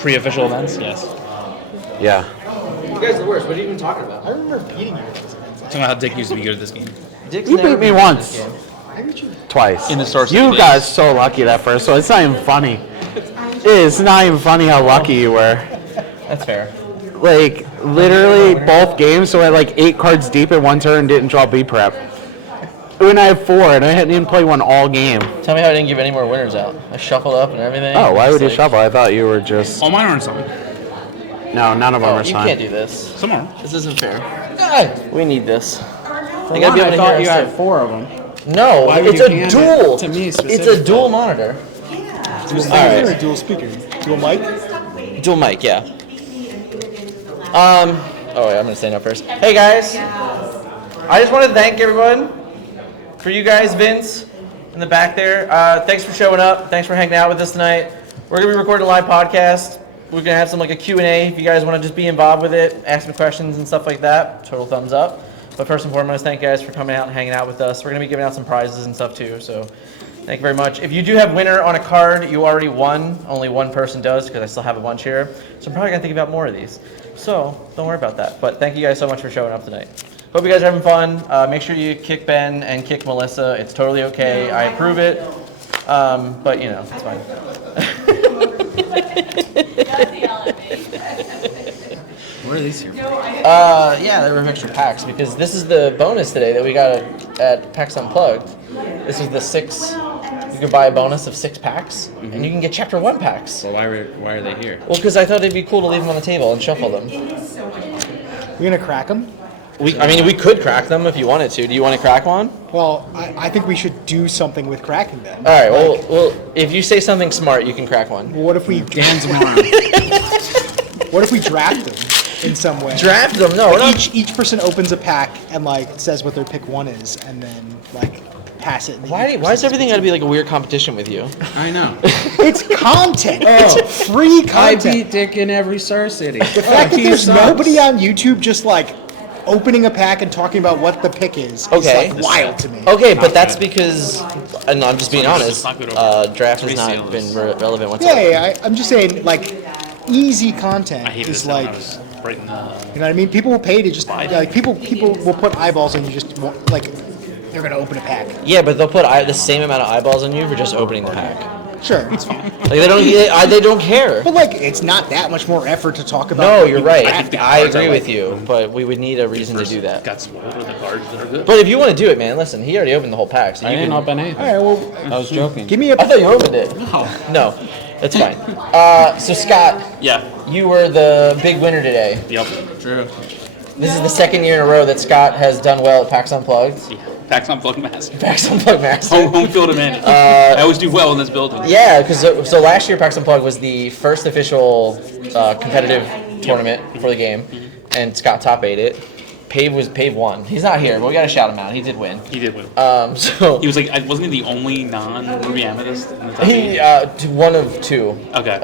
Pre-official events, yes. Yeah. You guys are the worst. What are you even talking about? I remember beating you. Talking about how Dick used to be good at this game. Dick's You never beat me been once. in this game. I beat you. Twice. In the source You days. got so lucky that first one. It's not even funny. It's not even funny how lucky you were. That's fair. Like, literally both games, so I had like 8 cards deep in one turn and didn't draw B prep. When I have 4, and I didn't play one all game. Tell me how I didn't give any more winners out. I shuffled up and everything. Oh, why would you It's shuffle? I thought you were just... All mine aren't signed. No, none of them Oh, are you signed. can't do this. Some are. This isn't fair. We need this. I thought you had 4 of them. No, Why would it's you a hand dual. it to me It's a specifically? dual monitor. Dual All right. or dual speaker? Dual mic? Dual mic, yeah. Oh wait, I'm gonna stand up first. Hey guys, I just want to thank everyone for you guys, Vince, in the back there. Thanks for showing up. Thanks for hanging out with us tonight. We're gonna be recording a live podcast. We're gonna have some like a Q&A if you guys want to just be involved with it, ask some questions and stuff like that. Total thumbs up. But first and foremost, thank you guys for coming out and hanging out with us. We're gonna be giving out some prizes and stuff too. So thank you very much. If you do have winner on a card, you already won. Only one person does because I still have a bunch here. So I'm probably gonna think about more of these. So don't worry about that. But thank you guys so much for showing up tonight. Hope you guys are having fun. Make sure you kick Ben and kick Melissa. It's totally okay. I approve it. But you know, it's fine. What are these here? Yeah, there were extra packs because this is the bonus today that we got at PAX Unplugged. This is the 6. You can buy a bonus of 6 packs, and you can get Chapter 1 packs. So why are they here? Well, because I thought it'd be cool to leave them on the table and shuffle them. You're gonna crack them? We could crack them if you wanted to. Do you want to crack one? Well, I think we should do something with cracking them. All right. Well, if you say something smart, you can crack one. What if we Dan's tomorrow. What if we draft them in some way? Draft them? No, we're not. Each person opens a pack and like says what their pick 1 is, and then like pass it. Why is everything got to be like a weird competition with you? I know. It's content. It's free I content. beat Dick in every Star City. The fact that there's nobody on YouTube just like opening a pack and talking about what the pick is Okay. like wild to me. Okay, but that's because, and I'm just being honest, Not good over. draft has Pretty not been seamless. relevant whatsoever. I'm just saying like easy content I hate is this. like. I was right in the... You know what I mean? People will pay to just like people will put eyeballs on you just like they're gonna open a pack. Yeah, but they'll put the same amount of eyeballs on you for just opening the pack. Sure, it's fine. Like they don't care. But like it's not that much more effort to talk about. No, what you're you right. draft. I agree with you, but we would need a reason to do that. Got spoiled with the cards that are good. But if you want to do it, man, listen, he already opened the whole pack, so I you didn't can. open anything. All right, well, I was joking. give me a. I thought you opened it. No. No, it's fine. So Scott, Yeah. you were the big winner today. Yep. True. This is the second year in a row that Scott has done well at PAX Unplugged. Yeah. PAX Unplugged Master. PAX Unplugged Master. Home field advantage. I always do well in this building. Yeah, because so last year PAX Unplugged was the first official competitive tournament for the game, and Scott top 8 it. Pave won. He's not here, but we gotta shout him out. He did win. He did win. So He was like, wasn't he the only non-Ruby Amethyst in the top he 8? one of 2. Okay.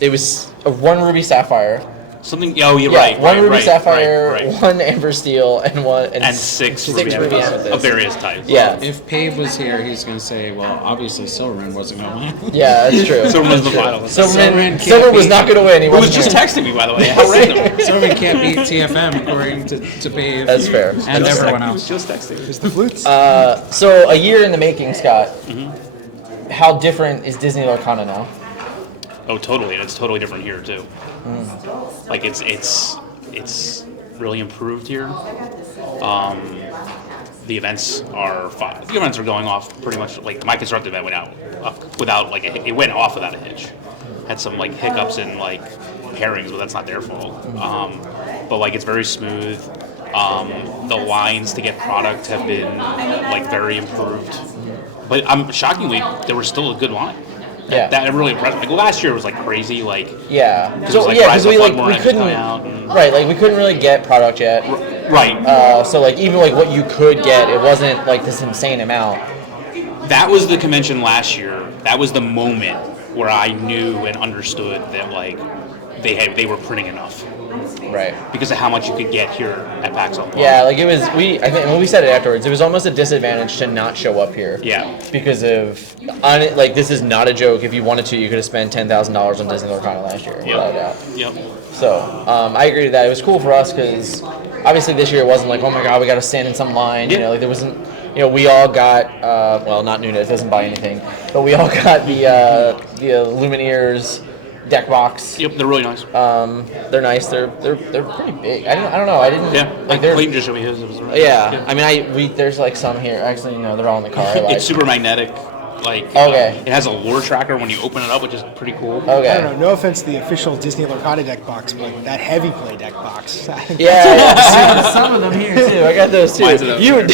It was one Ruby Sapphire. Something. Oh, you're Yeah, right. one right, Ruby right, Sapphire, right, right. one Amber Steel, and six Ruby Ruby Amethyst Amethyst of various types. Yeah, If Pave was here, he's going to say, well, obviously Silverman wasn't going to win. yeah, that's true. Silver was the That's true. final. Silverman can't was beat- not going to win. He Who was wasn't just here. texting me, by the way. How random. Silverman can't beat TFM according to Pave. That's fair. And everyone He was else. just texting. It's the flutes. So a year in the making, Scott. Mm-hmm. How different is Disney Lorcana now? Oh, totally. It's totally different here too. Like it's really improved here. The events are fine. The events are going off pretty much. Like my constructed event went out without like it went off without a hitch. Had some like hiccups in like pairings, but that's not their fault. But like it's very smooth. The lines to get product have been like very improved. But shockingly, there was still a good line. Yeah. That really impressed me. Like last year was like crazy. Like Yeah. It was So like yeah, Rise because of we Floodmore we Engines couldn't coming out and- right, like we couldn't really get product yet. right. So like even like what you could get, it wasn't like this insane amount. That was the convention last year. That was the moment where I knew and understood that like they were printing enough Right. because of how much you could get here at PAX Unplugged. Yeah, like it was. I think when we said it afterwards, it was almost a disadvantage to not show up here. Yeah. Because of, like, this is not a joke. If you wanted to, you could have spent $10,000 on Disney Lorcana last year, without a doubt. Yep. So, I agree with that. It was cool for us because obviously this year it wasn't like, oh my god, we got to stand in some line. You know, like there wasn't. You know, we all got. Well, not Nunez doesn't buy anything, but we all got the Lumineers deck box. Yep, they're really nice. They're nice. They're pretty big. I don't know. I didn't. Yeah, Like they're. Clayton just showed me his. It was really Yeah. nice. I mean, there's like some here. Actually, no, they're all in the car. I lied. It's super magnetic. Like, Okay. it has a lore tracker when you open it up, which is pretty cool. I Okay. don't know. No offense to the official Disney Lorcana deck box, but like that heavy play deck box. I think Yeah. Some of them here too. I got those too. Mine's in You were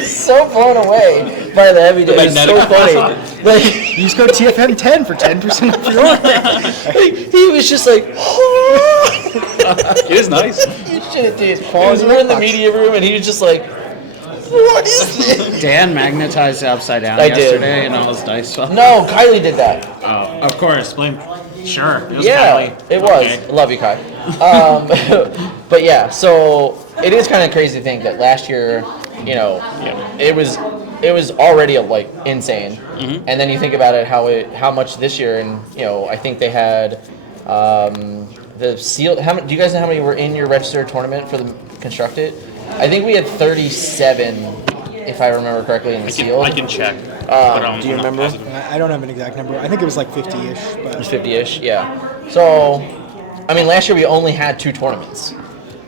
so blown away by the heavy deck. It was so magnetic. funny. Like Use code TFM 10 for 10% off your order. he was just like, It is nice. shit, dude. We were in the media room and he was just like, what is this? Dan magnetized it upside down I did. yesterday, and all his dice fell. No, Kylie did that. Oh, of course. Blame. Sure. It was Yeah, Kylie. it was. Okay. Love you, Kai. But yeah, so it is kind of crazy to think that last year, you know, it was already like insane, and then you think about it, how much this year, and you know, I think they had the sealed. Do you guys know how many were in your registered tournament for the constructed? I think we had 37, if I remember correctly, in the sealed. I can check. Do you I'm not remember? positive. I don't have an exact number. I think it was like 50-ish. But 50-ish, yeah. So, I mean, last year we only had 2 tournaments.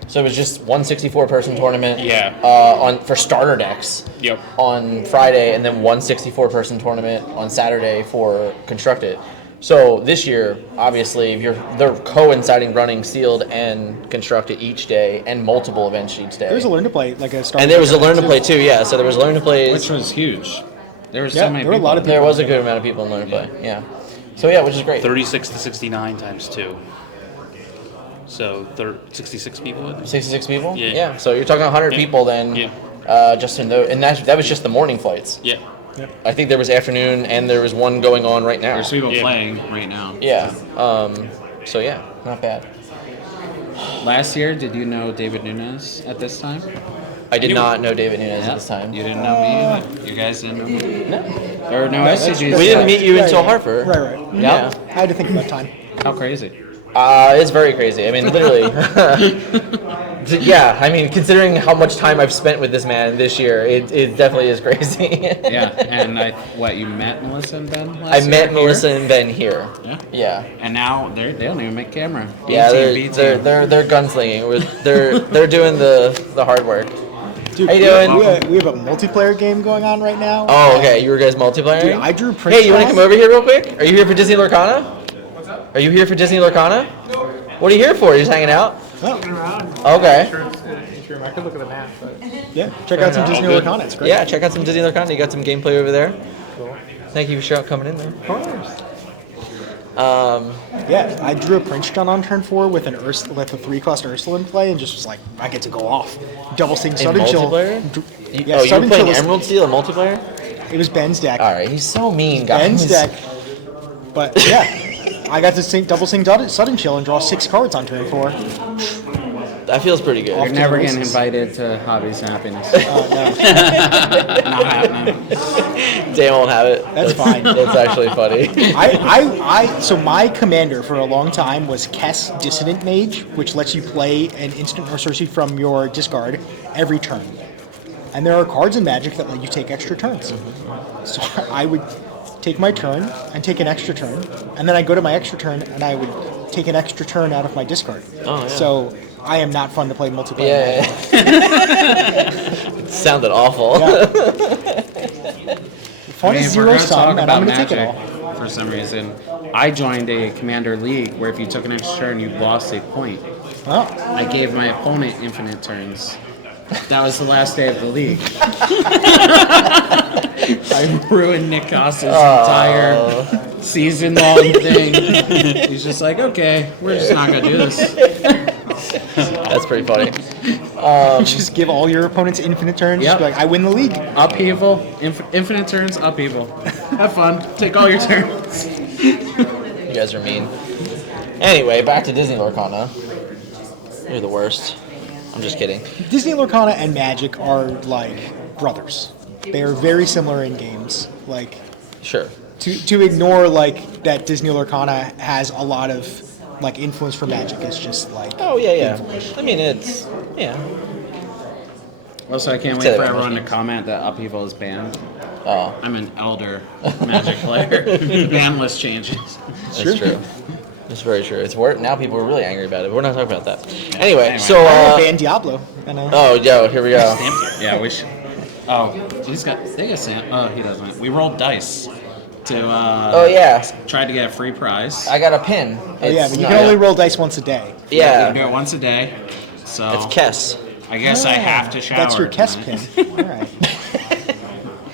So it was just one 64-person tournament Yeah. for starter decks Yep. on Friday, and then one 64-person tournament on Saturday for constructed. So this year, obviously, they're coinciding running sealed and constructed each day, and multiple events each day. there was a learn to play, like a start. And there was a learn to play too, yeah. So there was learn to plays. Which was huge. There were Yeah, so many there were a people. lot of There was a good amount of people in learn to play, yeah. So yeah, which is great. 36 to 69 times 2. So 66 people. I think. 66 people? Yeah. So you're talking 100 Yeah. people then. Yeah. Just in those, and that was just the morning flights. Yeah. I think there was afternoon, and there was one going on right now. There's people Yeah. playing right now. Yeah. So yeah, not bad. Last year, did you know David Nunes at this time? I did Anyone- not know David Nunes Yep. at this time. You didn't know me? You guys didn't know me? No. There were no SCGs. We didn't meet you Right, until right. Hartford. Right. Yeah. I had to think about time. How crazy. It's very crazy. I mean, literally. Yeah, I mean, considering how much time I've spent with this man this year, it definitely is crazy. Yeah, and you met Melissa and Ben last I year met here? Melissa and Ben here. Yeah. Yeah. And now they don't even make camera. Yeah, B team. they're gunslinging. They're doing the hard work. Dude, How you doing? we have a multiplayer game going on right now. Oh, okay. You were guys multiplayer? Dude, I drew Prince Hey, you want to Pass. come over here real quick? Are you here for Disney Lorcana? Are you here for Disney Lorcana? What are you here for? You just hanging out? Okay. I could look at the map, but yeah, check out some Disney good. Lorcana. It's great. Yeah, check out some Disney Lorcana. You got some gameplay over there. Cool. Thank you for coming in there. Yeah, I drew a Prince John on turn 4 with a 3-cost Ursula in play, and just was like, I get to go off. Double Sing In Sudden Chill. multiplayer? Yeah, Oh, you were Sudden playing Chill was- Emerald Steel in multiplayer? It was Ben's deck. All right, he's so mean, guys. Ben's deck. But yeah, I got to double sing Sudden Chill and draw 6 cards on turn 4. That feels pretty good. Off You're to never the getting races. invited to Hobbies and Happiness. No. Not happening. Dan won't have it. That's fine. That's actually funny. So my commander for a long time was Kess Dissident Mage, which lets you play an instant or sorcery from your discard every turn. And there are cards in Magic that let you take extra turns. So I would take my turn and take an extra turn, and then I go to my extra turn and I would take an extra turn out of my discard. Oh, yeah. So I am not fun to play multiplayer. Yeah. It sounded awful. Yeah. Fun I mean, is if we're zero gonna sum, talk and about I'm going to take it Magic, all. for some reason, I joined a Commander League where if you took an extra turn, you lost a point. Oh. I gave my opponent infinite turns. That was the last day of the league. I ruined Nick Costa's entire season-long thing. He's just like, okay, we're just not gonna do this. That's pretty funny. Just give all your opponents infinite turns. Yep. Just be like, I win the league. Upheaval, infinite turns, upheaval. Have fun. Take all your turns. You guys are mean. Anyway, back to Disney Lorcana. You're the worst. I'm just kidding. Disney Lorcana and Magic are like brothers. They are very similar in games. Like Sure. to ignore like that Disney Lorcana has a lot of like influence for Magic is just like Oh, yeah. I mean, it's, yeah. Also, I can't Say wait for that. everyone to comment that Upheaval is banned. Oh, I'm an elder Magic player. Ban list changes. that's true. That's very true. It's now people are really angry about it. But we're not talking about that. Anyway, Anyway. so ban Diablo. I know. oh, yo, here we go. Yeah, we should. Oh, they got Sam. Oh, he doesn't. We rolled dice to. Oh yeah, Tried to get a free prize. I got a pin. Oh, yeah, It's but you not- can only roll dice once a day. You can do Yeah, it once a day. So it's Kess. I guess I have to shower. That's your Kess tonight. pin. All right.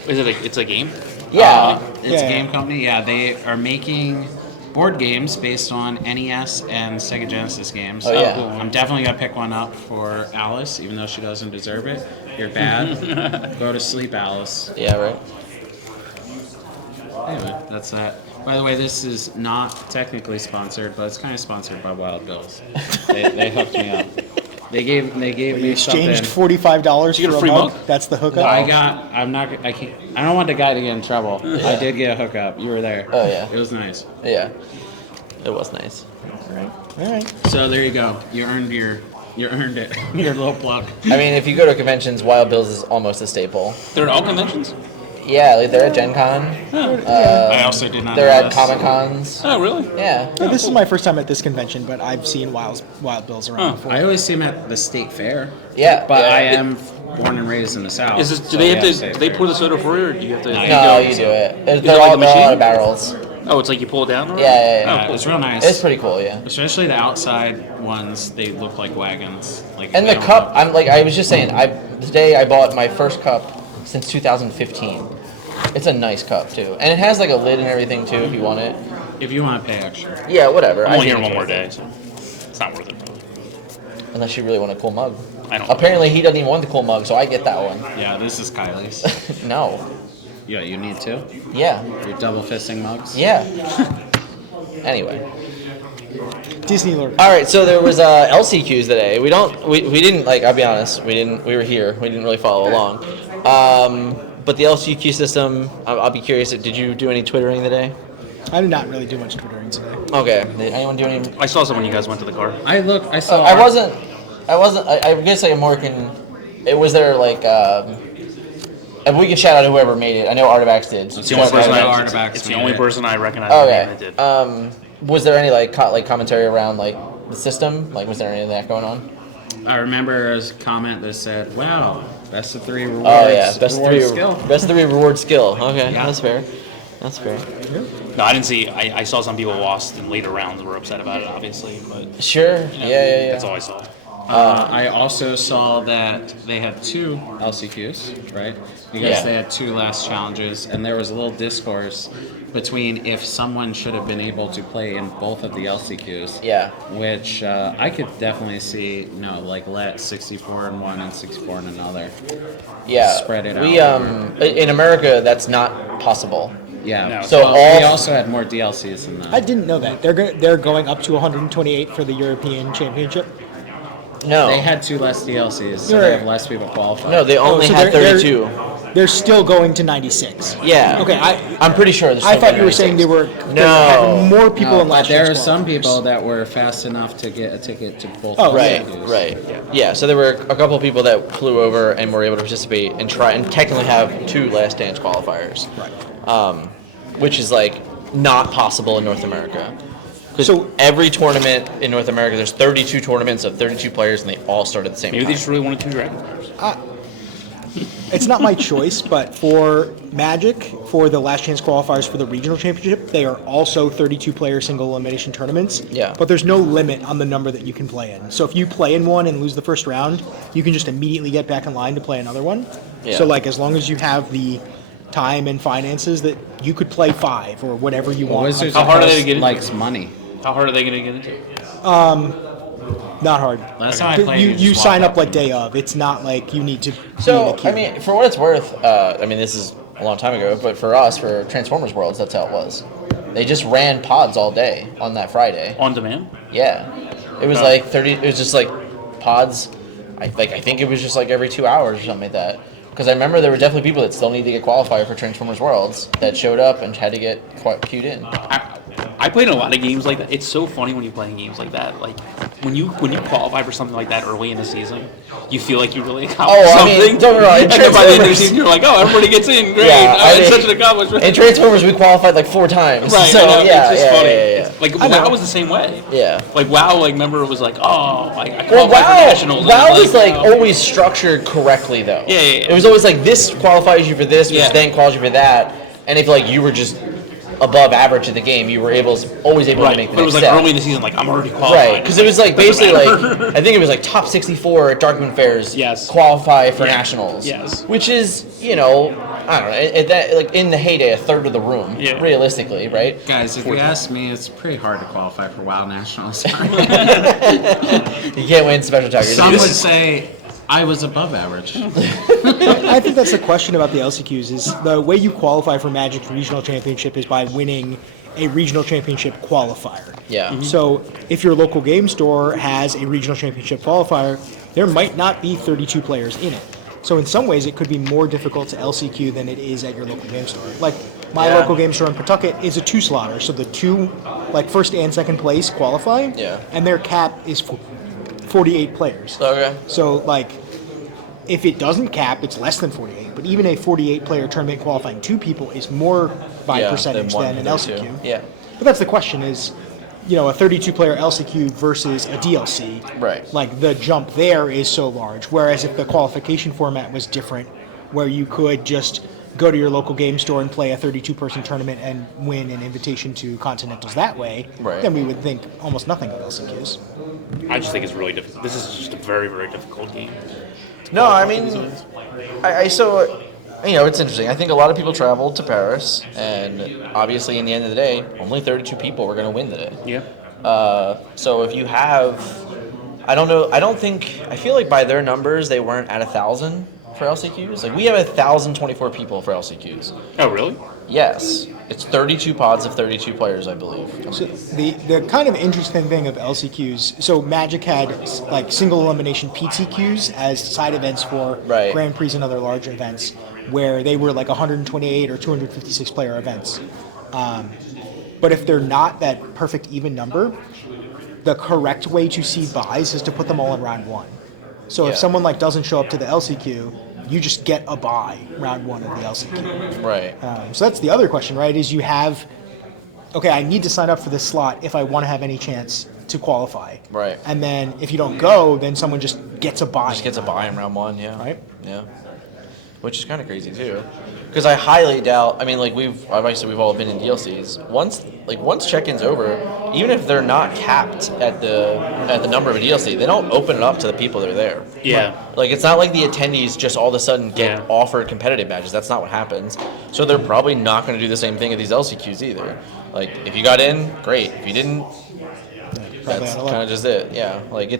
Is it? It's a game. Yeah, It's Yeah. a game company. Yeah, they are making board games based on NES and Sega Genesis games. Oh, yeah. I'm definitely gonna pick one up for Alice, even though she doesn't deserve it. You're bad. Go to sleep, Alice. yeah, right. Anyway, that's that. By the way, this is not technically sponsored, but it's kind of sponsored by Wild Bills. They hooked me up. They gave You me exchanged something. $45 You get for a a free mug. mug? That's the hookup. I don't want the guy to get in trouble. I did get a hookup. You were there. Oh, yeah. It was nice. Yeah, it was nice. All right. So there you go. You earned it. Your little plug. I mean, if you go to conventions, Wild Bills is almost a staple. They're at all conventions. Yeah, like they're at Gen Con. I also did not. They're know at this. Comic Cons. Oh, really? Yeah. Yeah, this is my first time at this convention, but I've seen Wild Bills around before. I always see him at the state fair. Yeah. But yeah. I am born and raised in the South. Is this? so Do they have yeah, to? state Do they fair. pour the soda for you, or do you have to? No, you do it. They're it like all, a they're all out of machine? barrels. Oh, it's like you pull it down. Yeah. Oh, It's real nice. It's pretty cool, yeah. Especially the outside ones, they look like wagons. Like And they the don't cup, look- I was just saying, today I bought my first cup since 2015. It's a nice cup too, and it has like a lid and everything too if you want it. If you want to pay extra. Yeah, whatever. I'm only think here it's one more worth it. day, so it's not worth it. Probably. Unless you really want a cool mug. I don't. Apparently he doesn't even want the cool mug, so I get that one. Yeah, this is Kylie's. No. Yeah, you need to. Yeah. You're double fisting mugs. Yeah. Anyway. Disney Lord. All right, so there was LCQs today. We didn't like. I'll be honest. We were here. We didn't really follow along. But the LCQ system. I'll be curious. Did you do any twittering today? I did not really do much Twittering today. Okay. Did anyone do any? I saw some when you guys went to the car. I saw. I wasn't. I guess like more can. It was there like. If we could shout out whoever made it. I know Artifacts did. It's the only person I know I. Artifacts It's the made only it. person I recognize the name that Okay. did. Was there any like commentary around like the system? Like, was there any of that going on? I remember a comment that said, "Wow, best of 3 rewards." Oh yeah, best reward three. skill. Best three reward skill. Okay, Yeah. that's fair. That's fair. No, I didn't see. I saw some people lost in later rounds were upset about it, obviously, but Sure. you know, Yeah. that's all I saw. I also saw that they had 2 LCQs, right? Because Yeah. they had 2 last challenges, and there was a little discourse between if someone should have been able to play in both of the LCQs. Yeah. Which I could definitely see, like let 64 in one and 64 in another. Yeah. Spread it We out. in America that's not possible. Yeah. No. So we all- also had more DLCs than that. I didn't know that. They're going up to 128 for the European Championship. No. They had 2 less DLCs, so Right. they have less people qualify. No, they only so had they're- 32. They're still going to 96. Yeah. Okay, I'm pretty sure. there's I still thought you were saying they were having more people in but last there year's are some qualifiers. people that were fast enough to get a ticket to both. Oh, Right, LCQs. right. Yeah, so there were a couple of people that flew over and were able to participate and try and technically have 2 last dance qualifiers. Right. Which is like not possible in North America. Because So- every tournament in North America, there's 32 tournaments of 32 players, and they all start at the same Maybe time. they just really wanted 2 Dragon players. It's not my choice, but for Magic, for the last chance qualifiers for the regional championship, they are also 32-player single elimination tournaments. Yeah. But there's no limit on the number that you can play in. So if you play in one and lose the first round, you can just immediately get back in line to play another one. Yeah. So like as long as you have the time and finances that you could play 5 or whatever you Well, want. Wizards How of hard are they Coast to get into? likes money. How hard are they going to get into? Not hard. Last time I played, You just sign walk up like day of. It's not like you need to be in So, a queue. I mean, for what it's worth, I mean, this is a long time ago, but for us, for Transformers Worlds, that's how it was. They just ran pods all day on that Friday. On demand? Yeah, it was like 30. It was just like pods. I think it was just like every 2 hours or something like that. Because I remember there were definitely people that still need to get qualified for Transformers Worlds that showed up and had to get queued in. I played a lot of games like that. It's so funny when you play games like that. Like when you qualify for something like that early in the season, you feel like you really accomplished something. Don't get me wrong, and then by the end of the season, you're like, oh, everybody gets in. Great. It's such an accomplishment. In Transformers, we qualified like 4 times. Right. So it's just funny. Yeah. Like WoW was the same way. Yeah. Like WoW, like remember it was like, oh, I qualified for nationals. WoW was like always structured correctly though. Yeah. It was always like this qualifies you for this, which then qualifies you for that, and if like you were just above average in the game, you were always able to make the next step. But it was like early in the season, like I'm already qualified. Right, because it was like basically like I think it was like top 64 at Darkmoon Fairs qualify for nationals. Yes. Which is I don't know like in the heyday a third of the room realistically, right? Guys, if you ask me, it's pretty hard to qualify for WoW Nationals. You can't win Special Tigers. Some would say I was above average. I think that's the question about the LCQs is the way you qualify for Magic's regional championship is by winning a regional championship qualifier. Yeah. Mm-hmm. So if your local game store has a regional championship qualifier, there might not be 32 players in it. So in some ways, it could be more difficult to LCQ than it is at your local game store. Like my local game store in Pawtucket is a 2-slotter, so the 2, like first and second place qualify. Yeah. And their cap is 48 players. Okay. So like, if it doesn't cap, it's less than 48. But even a 48-player tournament qualifying 2 people is more by percentage than an LCQ. Yeah. But that's the question: is a 32-player LCQ versus a DLC. Right. Like the jump there is so large. Whereas if the qualification format was different, where you could just go to your local game store and play a 32-person tournament and win an invitation to Continentals that way, then we would think almost nothing of LCQs. I just think it's really difficult. This is just a very, very difficult game. No, I mean, it's interesting. I think a lot of people traveled to Paris, and obviously, in the end of the day, only 32 people were going to win today. Yeah. So if you have, I don't know, I feel like by their numbers, they weren't at 1,000 for LCQs. Like, we have 1,024 people for LCQs. Oh, really? Yes. It's 32 pods of 32 players, I believe. So the kind of interesting thing of LCQs, so Magic had like single elimination PTQs as side events for Grand Prix and other larger events, where they were like 128 or 256 player events. But if they're not that perfect even number, the correct way to seed buys is to put them all in round 1. So if someone like doesn't show up to the LCQ, you just get a buy round 1 of the LCQ. Right. So that's the other question, right? Is you have, I need to sign up for this slot if I want to have any chance to qualify. Right. And then if you don't go, then someone just gets a buy. Just gets a buy in round 1, yeah. Right? Yeah. Which is kind of crazy too. Because I highly doubt, I mean, like we've all been in DLCs. Once check-in's over, even if they're not capped at the number of a DLC, they don't open it up to the people that are there. Yeah. Like it's not like the attendees just all of a sudden get offered competitive badges. That's not what happens. So they're probably not going to do the same thing at these LCQs either. Like if you got in, great. If you didn't, that's kind of just it. Yeah. Like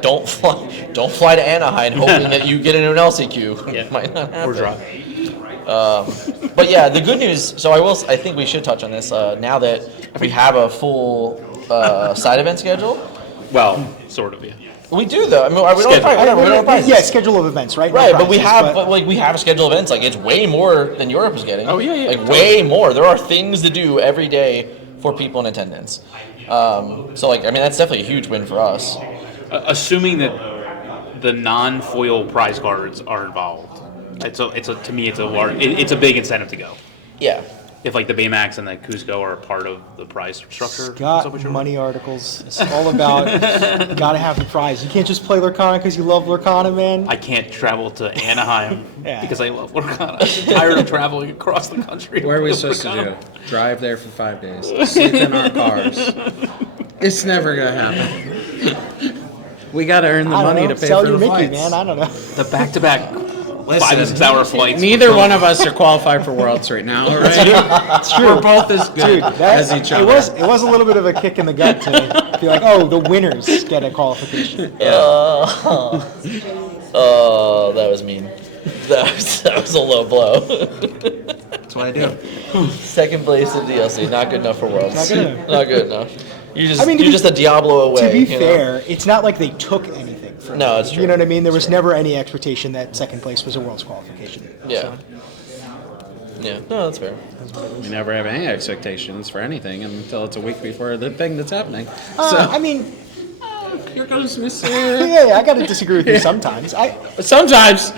don't fly to Anaheim hoping that you get into an LCQ. Yeah. Might not happen. Or drop. But yeah, the good news. So I think we should touch on this now that we have a full side event schedule. Well, sort of, yeah. We do though. I mean, we don't have schedule of events, right? Right, but we have we have a schedule of events. Like it's way more than Europe is getting. Oh yeah. Like way more. There are things to do every day for people in attendance. So like I mean that's definitely a huge win for us. Assuming that the non-foil prize cards are involved, to me it's a big incentive to go. Yeah. If like the Baymax and the Cusco are part of the prize structure. Got money articles. It's all about you gotta have the prize. You can't just play Lurkana because you love Lurkana, man. I can't travel to Anaheim because I love Lurkana. I'm tired of traveling across the country. What are we supposed to do? Drive there for 5 days, sleep in our cars. It's never gonna happen. We gotta earn the money to pay Sell for your the Mickey, flights. man. I don't know. The back-to-back 5 to 6 hour flights. Neither one of us are qualified for Worlds right now, all right? It's true. We're both as good as each other. It was a little bit of a kick in the gut to be like, the winners get a qualification. Oh, that was mean. That was a low blow. That's what I do. Second place in DLC, not good enough for Worlds. Not good enough. Not good enough. I mean, to you're be- just a Diablo away. To be you know? fair, it's not like they took anything from No, it. it's true. You know what I mean? There was never any expectation that second place was a Worlds qualification. Yeah. Yeah, no, that's fair. We never have any expectations for anything until it's a week before the thing that's happening. I mean, Here goes Mr. yeah, I gotta disagree with you sometimes. Sometimes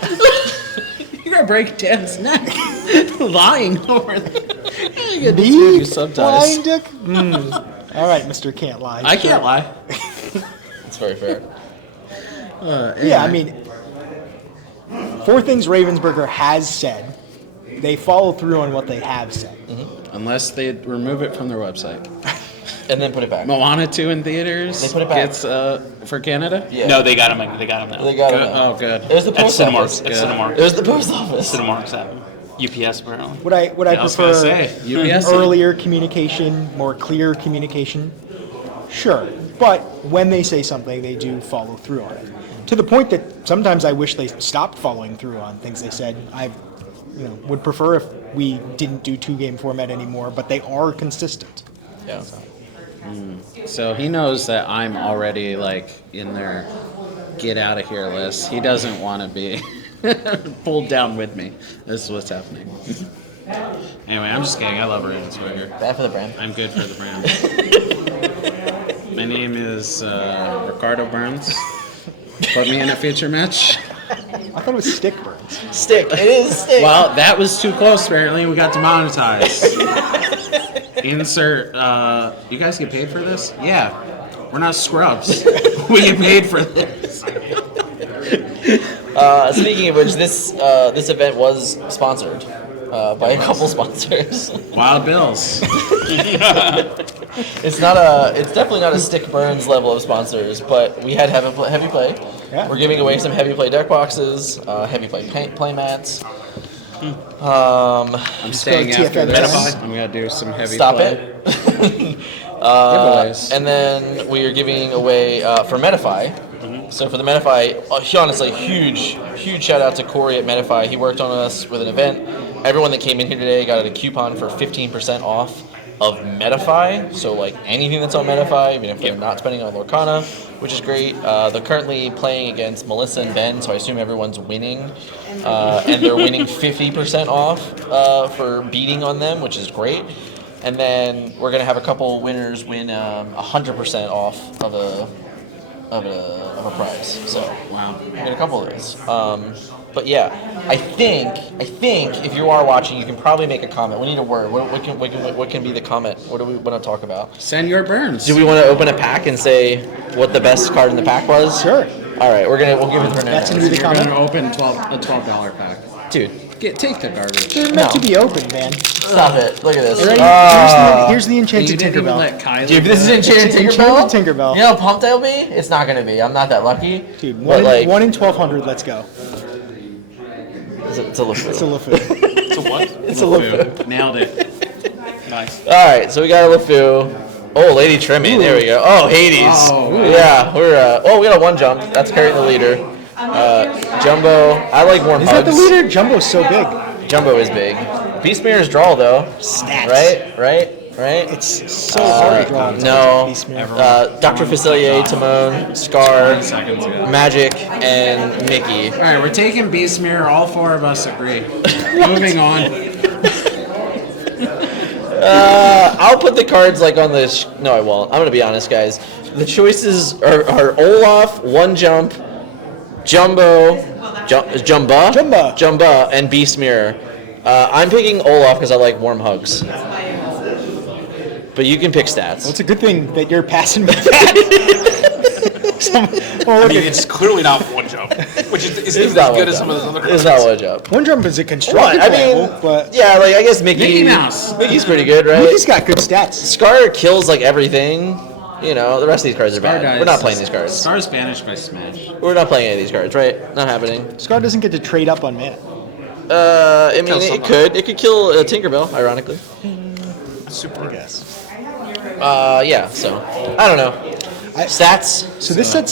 you're gonna break Dan's neck lying over there. I gotta disagree with you sometimes. Lying dick? All right, Mr. Can't Lie. I can't lie. That's very fair. Yeah, I mean, for things Ravensburger has said, they follow through on what they have said. Unless they remove it from their website. And then put it back. Moana 2 in theaters They put it back. gets for Canada? Yeah. No, they got him. They got him now. They got it. Good. now. Oh, good. It was the At post Cinemark. office. At Cinemark. It was the post office. Cinemark's at UPS apparently. Would I I was gonna prefer say, UPS. earlier communication, more clear communication? Sure. But when they say something, they do follow through on it. To the point that sometimes I wish they stopped following through on things they said. I would prefer if we didn't do two-game format anymore, but they are consistent. Yeah. So he knows that I'm already like in their get out of here list. He doesn't want to be pulled down with me. This is what's happening. Anyway, I'm just kidding. I love Ravensburger. Bad for the brand. I'm good for the brand. My name is Ricardo Burns. Put me in a feature match. I thought it was stick burns. Stick. It is stick. Well, that was too close. Apparently, we got demonetized. Insert. You guys get paid for this? Yeah. We're not scrubs. We get paid for this. Speaking of which, this event was sponsored by a couple sponsors. Wild Bills. It's definitely not a Stick Burns level of sponsors, but we had heavy play. Yeah. We're giving away some heavy play deck boxes, heavy play mats. I'm staying go after TFM. this. I'm gonna do some heavy Stop play. it. Giveaways. And then we are giving away for Medify. So for the Medify, honestly, huge shout out to Corey at Medify. He worked on us with an event. Everyone that came in here today got a coupon for 15% off of Medify. So like anything that's on Medify, even if they're not spending on Lorcana, which is great. They're currently playing against Melissa and Ben, so I assume everyone's winning. And they're winning 50% off for beating on them, which is great. And then we're gonna have a couple winners win 100% off of a prize. So Wow. we got a couple of those. But yeah, I think if you are watching, you can probably make a comment. We need a word. What can be the comment? What do we want to talk about? Send your Burns. Do we want to open a pack and say what the best card in the pack was? Sure. All right, we'll give it to her now. That's gonna be the You're comment. gonna open a $12 pack. Dude, Take the garbage. They're meant No. to be open, man. stop it. Look at this. Right? Here's the You enchanted didn't even Tinkerbell. let Kylie. Dude, if this is Enchanted Enchanted Tinkerbell. Tinkerbell. You know how pumped I'll be? It's not gonna be. I'm not that lucky. Dude, but like, 1 in 1,200. Let's go. it's a LeFou. It's a LeFou. So what? It's a LeFou. Nailed it. Nice. All right, so we got a LeFou. Oh, Lady Trimming. There we go. Oh, Hades. Oh, Yeah, we're. We got a one jump. That's carrying the leader. Jumbo. I like warm Is hugs. that the leader? Jumbo's so big. Jumbo is big. Beastmare's draw though. Stats. Right. It's so hard to draw. No. Beastmare. Dr. Facilier, Timon, Scar, Seconds ago. Magic, and Mickey. All right, we're taking Beastmere. All four of us agree. Moving on. I'll put the cards like on the. No, I won't. I'm gonna be honest, guys. The choices are Olaf, One Jump, Jumbo, Jumba, and Beastmere. I'm picking Olaf because I like warm hugs. But you can pick stats. Well, it's a good thing that you're passing me that. I mean, it's clearly not one jump, which is It's isn't not as good one as some of those jump. other cards. It's not one jump. One jump is a What? constructed I mean, level, but yeah, like I guess Mickey. Mickey Mouse. Mickey's pretty good, right? Mickey's got good stats. Scar kills like everything. You know, the rest of these cards are Star bad. dies. We're not playing these cards. Star's banished by Smash. We're not playing any of these cards, right? Not happening. Scar doesn't get to trade up on mana. I mean, it could. It could kill Tinkerbell, ironically. Super. I guess. Yeah. So I don't know. Stats. So this set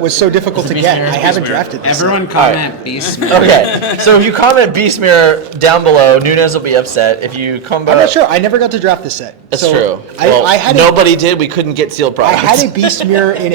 was so difficult to get. I haven't drafted this. Everyone comment Beast Mirror. Okay, so if you comment Beast Mirror down below, Nunez will be upset. If you come back, I'm not sure. I never got to draft this set. That's So true. Well, I had nobody did. We couldn't get sealed I products. had a Beast Mirror in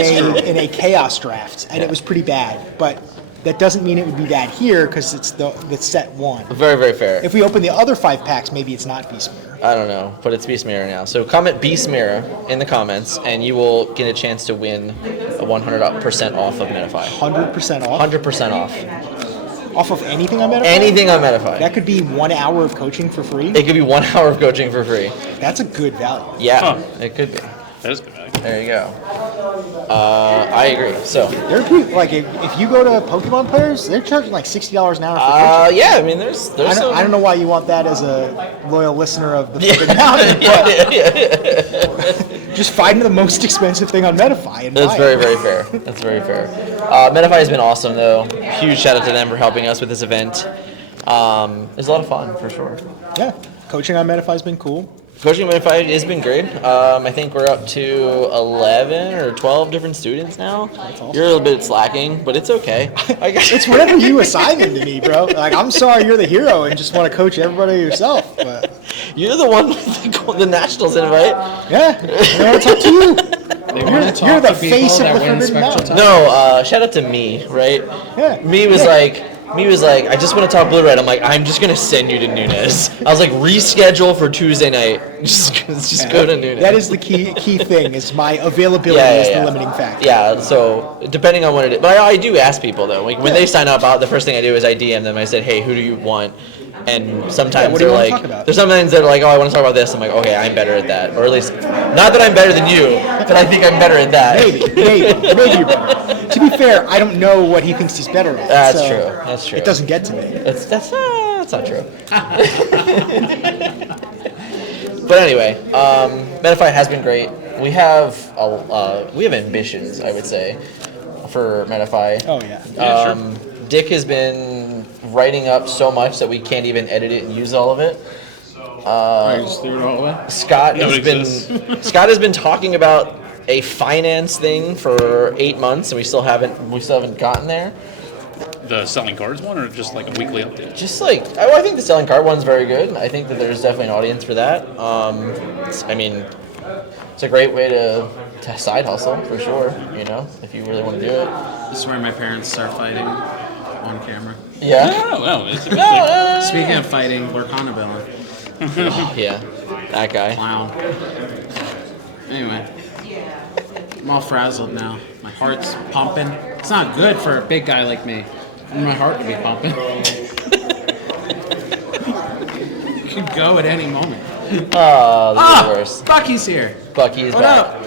a Chaos draft, and it was pretty bad. But that doesn't mean it would be bad here because it's the set one. Very, very fair. If we open the other 5 packs, maybe it's not Beast Mirror. I don't know, but it's Beast Mirror now. So comment Beast Mirror in the comments, and you will get a chance to win a 100% off of Metafy. 100% off. 100% off. Off of anything on Metafy? Anything on Metafy. That could be 1 hour of coaching for free. It could be 1 hour of coaching for free. That's a good value. Yeah, Huh. it could be. That is good. There you go. I agree. So, There are people, like if you go to Pokemon players, they're charging like $60 an hour for coaching. yeah, I mean, there's I some. don't know why you want that as a loyal listener of the Forbidden Mountain, but just find the most expensive thing on Metafy and That's buy very, it. very fair. That's very fair. Metafy has been awesome, though. Huge shout out to them for helping us with this event. It's a lot of fun, for sure. Yeah, coaching on Metafy has been cool. Coaching Metafy has been great. I think we're up to 11 or 12 different students now. awesome. You're a little bit slacking, but it's okay. It's whenever you assign them to me, bro. Like, I'm sorry you're the hero and just want to coach everybody yourself, but You're the one with the Nationals invite. yeah, you know, it's up to you. They want to talk You're the to people face of that the win Forbidden Spectral Mountain. Time. No, shout out to me, right? Yeah. Me was like, I just want to talk blue red. I'm like, I'm just gonna send you to Nunez. I was like, reschedule for Tuesday night. Just go to Nunez. That is the key thing. Is my availability is the limiting factor. Yeah, so depending on what it is, but I do ask people though. Like when they sign up, the first thing I do is I DM them. I said, hey, who do you want? And sometimes what do you they're wanna like, talk about? there's sometimes they're like, oh, I want to talk about this. I'm like, okay, I'm better at that, or at least not that I'm better than you, but I think I'm better at that. Maybe you're better. To be fair, I don't know what he thinks he's better at. That's so true. That's true. It doesn't get to me. That's not true. But anyway, Metafy has been great. We have ambitions, I would say, for Metafy. Oh yeah. Dick has been writing up so much that we can't even edit it and use all of it. I just threw it all away. Scott No, has it been exists. Scott has been talking about a finance thing for 8 months, and we still haven't gotten there. The selling cards one, or just like a weekly update? Just like I think the selling card one's very good. I think that there's definitely an audience for that. I mean, it's a great way to side hustle for sure. You know, if you really want to do it. This is where my parents start fighting on camera. Yeah. No, it's Speaking of fighting, we're Villain. Yeah. That guy. Clown. Anyway, I'm all frazzled now. My heart's pumping. It's not good for a big guy like me. I want my heart to be pumping. It could go at any moment. Oh, this is the worst. Bucky's here. Bucky is What back. up?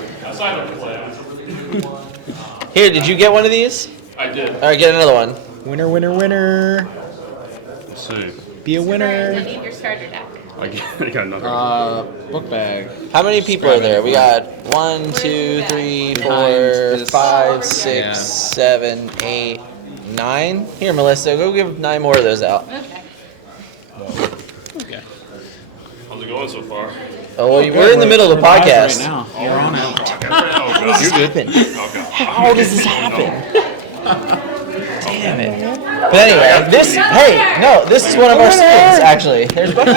Here, did you get one of these? I did. All right, get another one. Winner, winner, winner. Let's see. Be a I winner. need your starter deck. I got another. Book bag. How many people are there? We got 1, 2, 3, 4, this. 5, 6, Yeah. 7, 8, 9. Here, Melissa, go give 9 more of those out. Okay. Okay. How's it going so far? Oh, well, we're in the middle of the We're live podcast. right now. You're on it. Oh, God. You're good. Okay. How does this happen? Damn it. But anyway, this is one of our students, actually. There's Bucky.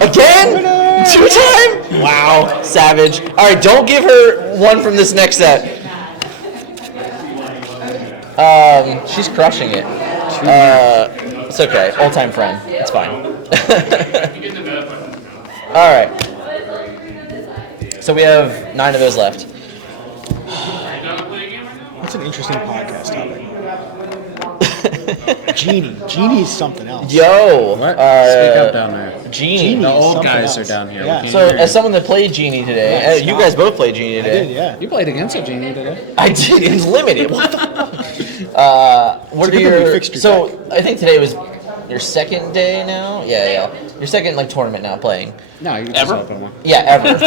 Again? 2-time? Wow, savage. All right, don't give her one from this next set. She's crushing it. It's okay. Old-time friend. It's fine. All right. So we have 9 of those left. That's an interesting podcast topic. Genie. Genie is something else. Yo. What? Speak up down there. Genie. Genie The is old something guys else. are down here. We Yeah. can't So, hear you. as someone that played Genie today, Yeah, you guys both played Genie I today. did, yeah. You played against a genie today. I did. It's limited. What the fuck? What are good thing we your? fixed your So deck. I think today was your second day now. Yeah. Your second tournament now playing. No, you just Ever? open one. Yeah, ever. No,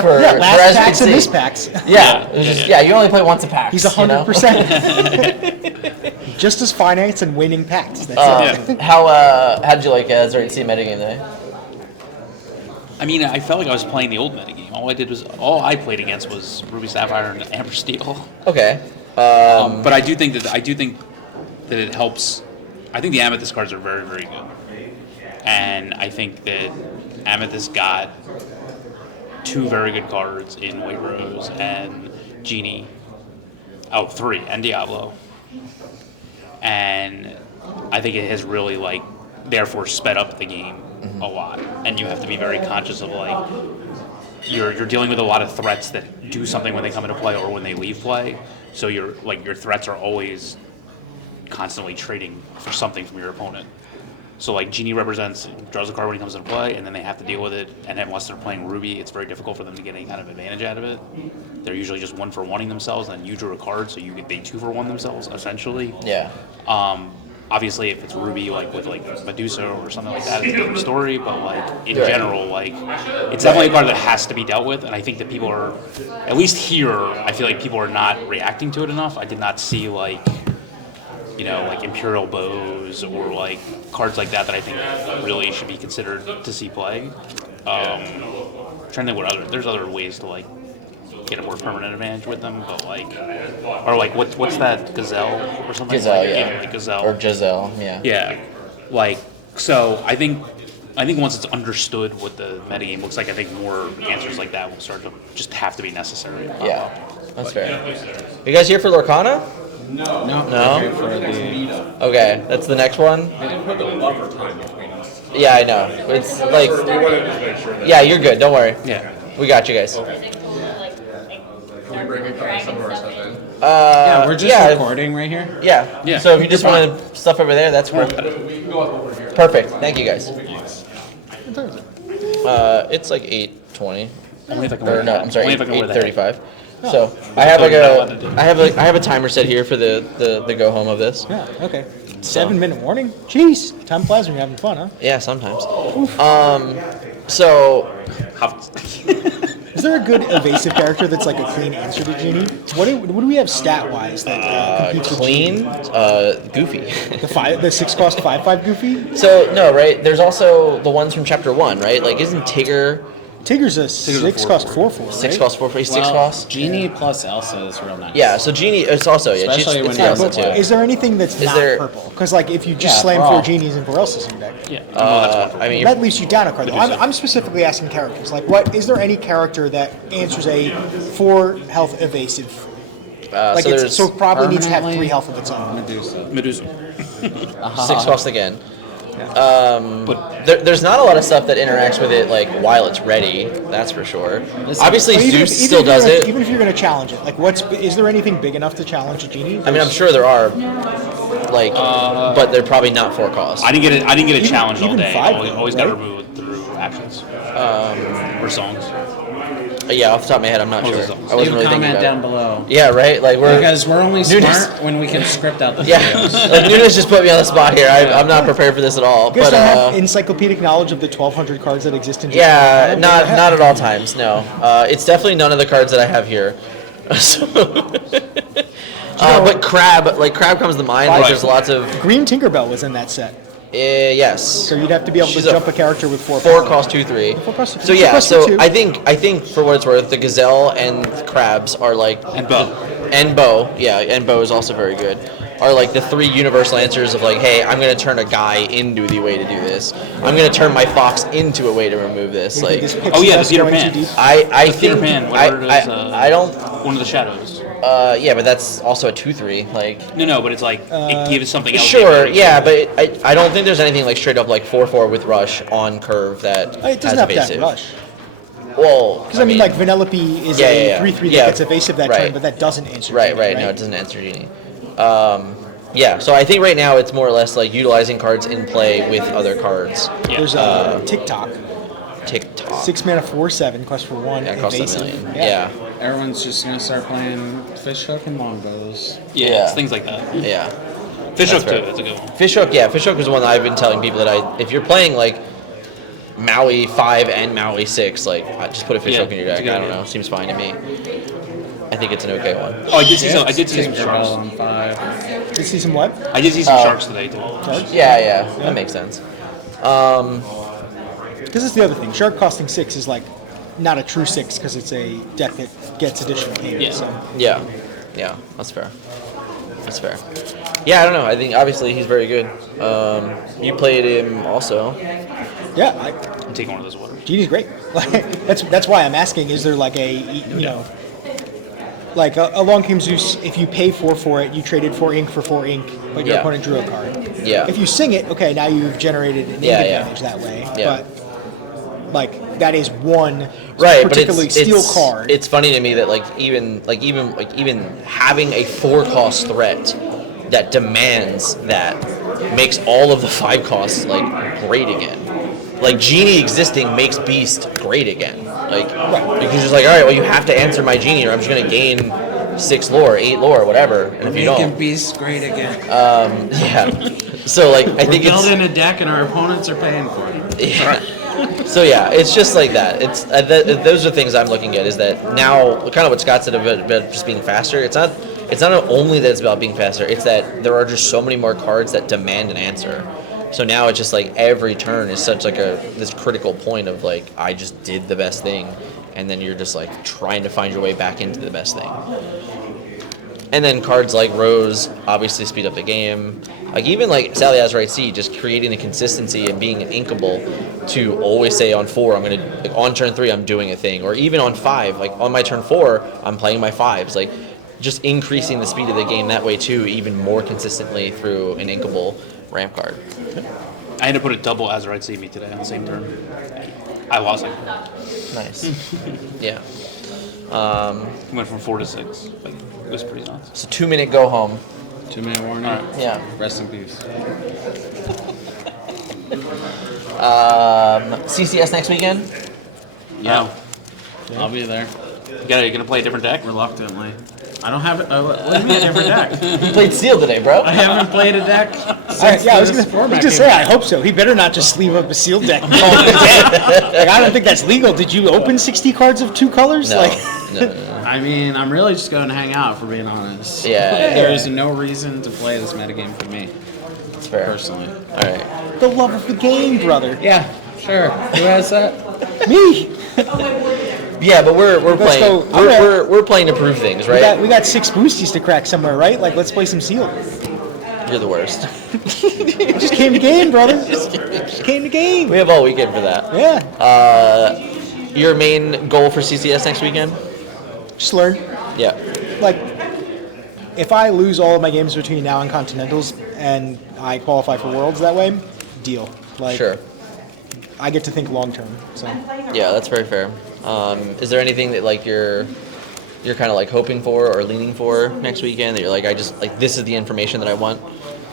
for Yeah, for last as you packs can and this see. packs. Yeah, it was just, you only play once a pack. He's 100%. Just as finance and winning packs. That's it. How'd you like Zerg C metagame today? I mean, I felt like I was playing the old metagame. All I played against was Ruby Sapphire and Amber Steel. Okay. But I do think that it helps. I think the Amethyst cards are very, very good, and I think that Amethyst got 2 very good cards in White Rose and Genie. Oh, 3 and Diablo, and I think it has really therefore sped up the game a lot, and you have to be very conscious of you're dealing with a lot of threats that do something when they come into play or when they leave play. So your threats are always constantly trading for something from your opponent. So Genie draws a card when he comes into play, and then they have to deal with it. And unless they're playing Ruby, it's very difficult for them to get any kind of advantage out of it. They're usually just 1-for-1ing themselves, and then you drew a card, so they 2-for-1 themselves essentially. Yeah. Obviously, if it's Ruby with Medusa or something like that, it's a different story. But in general, it's definitely a card that has to be dealt with. And I think that people are, at least here, I feel like people are not reacting to it enough. I did not see Imperial Bows or cards like that I think really should be considered to see play. Trying to think there's other ways to get a more permanent advantage with them, but what's that, Gazelle or something? Gazelle, yeah. Gazelle Or Giselle, yeah. Yeah, so I think once it's understood what the metagame looks like, I think more answers like that will start to just have to be necessary. Yeah, that's fair. You guys here for Lorcana? No. No? Okay, for the Okay, that's the next one. They didn't put the buffer time between us. Yeah, I know. It's We wanted to just make sure that. yeah, you're good. Don't worry. Yeah. We got you guys. Can we bring a couple some of our stuff in? yeah, we're just yeah, recording right here. Yeah. Yeah. So if you just wanted stuff over there, that's perfect. We can go up over here. Perfect. Thank you guys. It's 8:20. Only if I can Or wear no, that. I'm sorry, Only if I can wear that. 8:35. So I have I have a timer set here for the go home of this. Yeah, okay. 7-minute warning? Jeez, time flies when you're having fun, huh? Yeah, sometimes. So Is there a good evasive character that's like a clean answer to Genie? What do we have stat-wise that competes with clean, Genie? Goofy. The 6-cost 5/5 Goofy? So no, right? There's also the ones from Chapter 1, right? Isn't Tigger Tigger's a 6-cost 4/4, right? 6 cost 4 6 Well, cost? Genie plus Elsa is real nice. Yeah. So Genie, it's also Especially it's when the you Elsa have too. the- Is there anything that's not there- purple? Because if you just Yeah, slam for 4 all. Genies and 4 Elsa's in your deck, Yeah. That's one. I mean, that leaves you down a card. Though. I'm specifically asking characters. What is there any character that answers a 4 health evasive? So it probably needs to have 3 health of its own. Medusa. 6 cost again. But There's not a lot of stuff that interacts with it while it's ready. That's for sure. Obviously, But Zeus even still if you're does gonna- it. Even if you're going to challenge it, is there anything big enough to challenge a Genie? I mean, I'm sure there are, but they're probably not 4 cost. I didn't get a challenge all even day. 5, Always got right? removed through actions or songs. Yeah, off the top of my head, I'm not sure. was I it? wasn't Leave a really thinking comment about down it. below. Yeah, right. Because we're only Nunes- smart when we can script out the Yeah, videos. Nunes just put me on the spot here. I'm not prepared for this at all. You guys But don't have encyclopedic knowledge of the 1,200 cards that exist in Genie? yeah, not at all times. No, it's definitely none of the cards that I have here. So- but crab comes to mind. There's lots of Green Tinkerbell was in that set. yes. So you'd have to be able She's to jump a character with 4 4 power. cost 2/3. 4 cost 2/3. So yeah, 4 cost so 2/2. I think for what it's worth, the Gazelle and crabs are And Bo. and Bo, yeah, and Bo is also very good. Are the 3 universal answers of hey, I'm gonna turn a guy into the way to do this. I'm gonna turn my fox into a way to remove this. You think this pixie Oh, yeah, the dust Peter going Pan. too deep? I Peter think Pan, whatever it is, I don't. One of the shadows. Yeah, but that's also a 2/3. No, but it's it gives something else. Sure, yeah, but I don't think there's anything straight up 4/4 with rush on curve that It doesn't has have to evasive. have rush. Well, Because I mean, Vanellope is Yeah, a yeah, yeah. 3/3 Yeah, that gets evasive that right. turn, but that doesn't answer. Right, Genie, right. No, it doesn't answer Genie. Yeah, so I think right now it's more or less utilizing cards in play with other cards. There's TikTok. TikTok. 6 mana 4/7 cost for 1. Yeah, it costs evasive. $1 million. Yeah. Everyone's just gonna start playing fishhook and longbows. Yeah, Yeah. it's things like that. Yeah. Fishhook fair. too. That's a good one. Fishhook, yeah. Fishhook is the one that I've been telling people that if you're playing Maui 5 and Maui 6, just put a Fishhook in your it's deck. a good I don't idea. know. Seems fine to me. I think it's an okay one. Oh, I did see some. I did see some Tinkerbell sharks. on 5. Did you see some what? I did see some sharks today too. Yeah, that makes sense. Because Because that's the other thing. Shark costing 6 is like not a true 6 because it's a deck that gets additional payments. Yeah. So. Yeah, that's fair. That's fair. Yeah, I don't know. I think obviously he's very good. You played him also. Yeah, I'm taking one of those waters. Genie's great. Like that's why I'm asking. Is there like like a long game Zeus? If you pay 4 for it, you traded 4 ink for 4 ink, but your Yeah. opponent drew a card. Yeah. If you sing it, okay, now you've generated an ink advantage that way. Yeah. But like that is one Right, but particularly steel card. It's funny to me that even having a 4-cost threat that demands that makes all of the 5 costs like great again. Like Genie existing makes Beast great again. Like because it's like, all right, well you have to answer my Genie or I'm just gonna gain 6 lore, 8 lore, whatever. And if you Making don't, Beast great again. yeah. So like I think We're it's building a deck and our opponents are paying for it. yeah. So yeah, it's just like that. It's those are things I'm looking at. Is that now kind of what Scott said about just being faster? It's not only that it's about being faster. It's that there are just so many more cards that demand an answer. So now it's just like every turn is such like this critical point of like I just did the best thing, and then you're just like trying to find your way back into the best thing. And then cards like Rose obviously speed up the game. Like even like Sally Azurite Sea, just creating the consistency and being inkable to always say on 4 I'm gonna like on turn 3 I'm doing a thing, or even on 5 like on my turn 4 I'm playing my 5s. Like just increasing the speed of the game that way too, even more consistently through an inkable ramp card. I had to put a double Azurite Sea today on the same turn. I lost it. Nice. Yeah. Went from 4 to 6. But it was pretty nuts. So 2-minute go home. 2-minute warning. Yeah. Rest in peace. CCS next weekend. Yeah. I'll be there. You gonna play a different deck? Reluctantly. I don't have it. What do you mean a different deck? You played Seal today, bro. I haven't played a deck since I was this gonna format say, came I hope so. He better not just sleeve up a sealed deck and call it a day. Like, I don't think that's legal. Did you open 60 cards of 2 colors? No. Like, No. I mean, I'm really just going to hang out, for being honest. Yeah. There is no reason to play this metagame for me, It's fair. personally. All right. the love of the game, brother. Yeah, sure. Who has that? Me. Yeah, but we're Let's playing. go. We're playing to prove things, We right? got 6 boosties to crack somewhere, right? Like, let's play some sealed. You're the worst. Just came to game, brother. Just came to game. We have all weekend for that. Yeah. Your main goal for CCS next weekend? Just learn. Yeah. Like, if I lose all of my games between now and Continentals and I qualify for Worlds that way, deal. Like, Sure. I get to think long term. So. Yeah, that's very fair. Is there anything that like you're kind of like hoping for or leaning for next weekend that you're like, I just like this is the information that I want?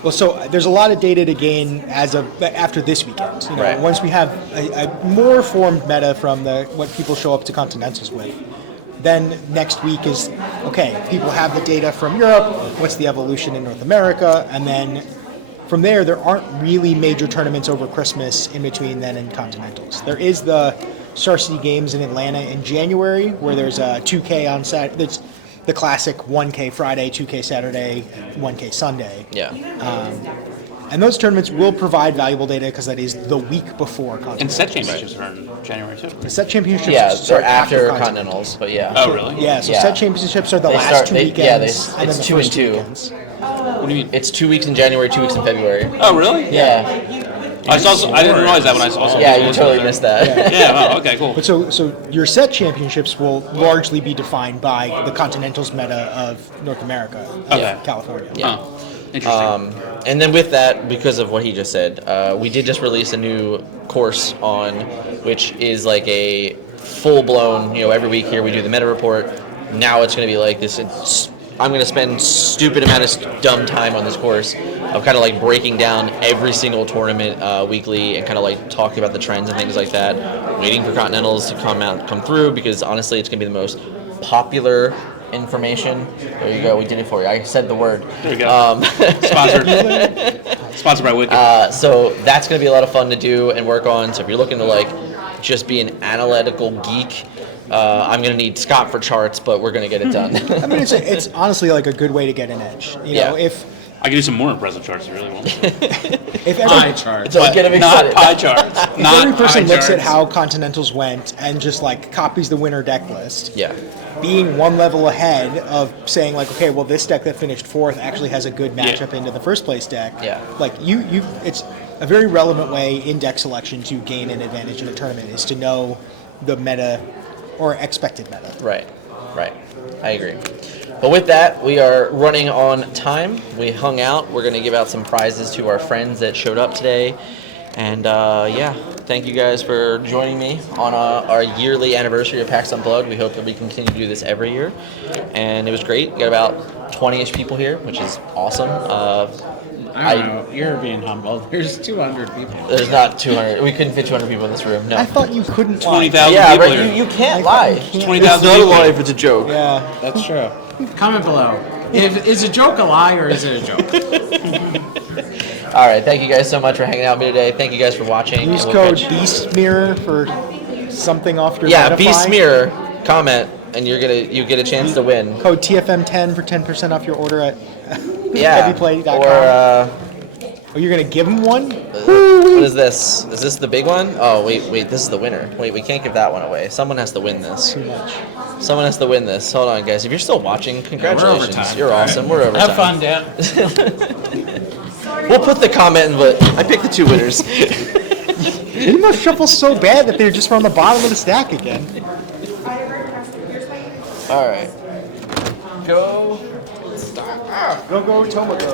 Well, so there's a lot of data to gain after this weekend. You know, Right. Once we have a more formed meta from what people show up to Continentals with, then next week is okay. People have the data from Europe. What's the evolution in North America? And then from there aren't really major tournaments over Christmas in between then and Continentals. There is the Star City Games in Atlanta in January, where there's a 2K on Saturday. There's the classic 1K Friday, 2K Saturday, 1K Sunday. Yeah. And those tournaments will provide valuable data because that is the week before And Continentals. set championships are in January too. The set championships Yeah, so start after Continentals. Continentals, but yeah. Oh, really? Yeah, so Yeah. set championships are the They last start- 2 they- weekends, yeah, and then it's the 2 and first 2. weekends. What do you mean? It's 2 weeks in January, 2 weeks in February. Oh, really? Yeah. I didn't realize that when I saw. Yeah, you totally missed that. Yeah. Wow. Okay. Cool. But so your set championships will largely be defined by the Continentals meta of North America, of Okay. California. Yeah. Oh, interesting. And then with that, because of what he just said, we did just release a new course on, which is like a full-blown, every week here we do the meta report. Now it's going to be like this. I'm going to spend stupid amount of dumb time on this course of kind of like breaking down every single tournament weekly and kind of like talking about the trends and things like that. Waiting for Continentals to come through because honestly, it's going to be the most popular information. There you go. We did it for you. I said the word. There you go. Sponsored by Wicked. So that's going to be a lot of fun to do and work on. So if you're looking to like just be an analytical geek, I'm going to need Scott for charts, but we're going to get it done. I mean, it's honestly like a good way to get an edge. You know, Yeah. if I can do some more impressive charts if you really want. If every, Pie chart. Don't get him Not excited. pie charts. if Not every person pie looks at charts. how Continentals went and just like copies the winner deck list, Yeah. being one level ahead of saying like, okay, well this deck that finished fourth actually has a good matchup into the first place deck. Yeah. Like it's a very relevant way in deck selection to gain an advantage in a tournament is to know the meta or expected meta. Right. I agree. But with that, we are running on time. We hung out. We're going to give out some prizes to our friends that showed up today. And yeah, thank you guys for joining me on our yearly anniversary of PAX Unplugged. We hope that we continue to do this every year. And it was great. We got about 20-ish people here, which is awesome. I don't know. You're being humble. There's 200 people. There's not 200. We couldn't fit 200 people in this room. No. I thought you couldn't lie. 20,000 Yeah, people but here. you can't I thought lie. you can't. 20,000 It's not a people lie here. if it's a joke. Yeah. That's true. Comment below. Is a joke a lie or is it a joke? All right. Thank you guys so much for hanging out with me today. Thank you guys for watching. Use and we'll code catch- Beast Mirror for something off your Yeah, Metafy. Beast Mirror. Comment, and you get a chance to win. Code TFM10 for 10% off your order at Yeah. heavyplay.com. Or Oh, you're gonna give him one? what is this? Is this the big one? Oh wait, this is the winner. Wait, we can't give that one away. Someone has to win this. Too much. Someone has to win this. Hold on, guys. If you're still watching, congratulations. overtime. You're awesome. We're over. Have fun, Dan. We'll put the comment in, but I picked the two winners. You must shuffle so bad that they're just on the bottom of the stack again. All right. Go. Go, Tomago.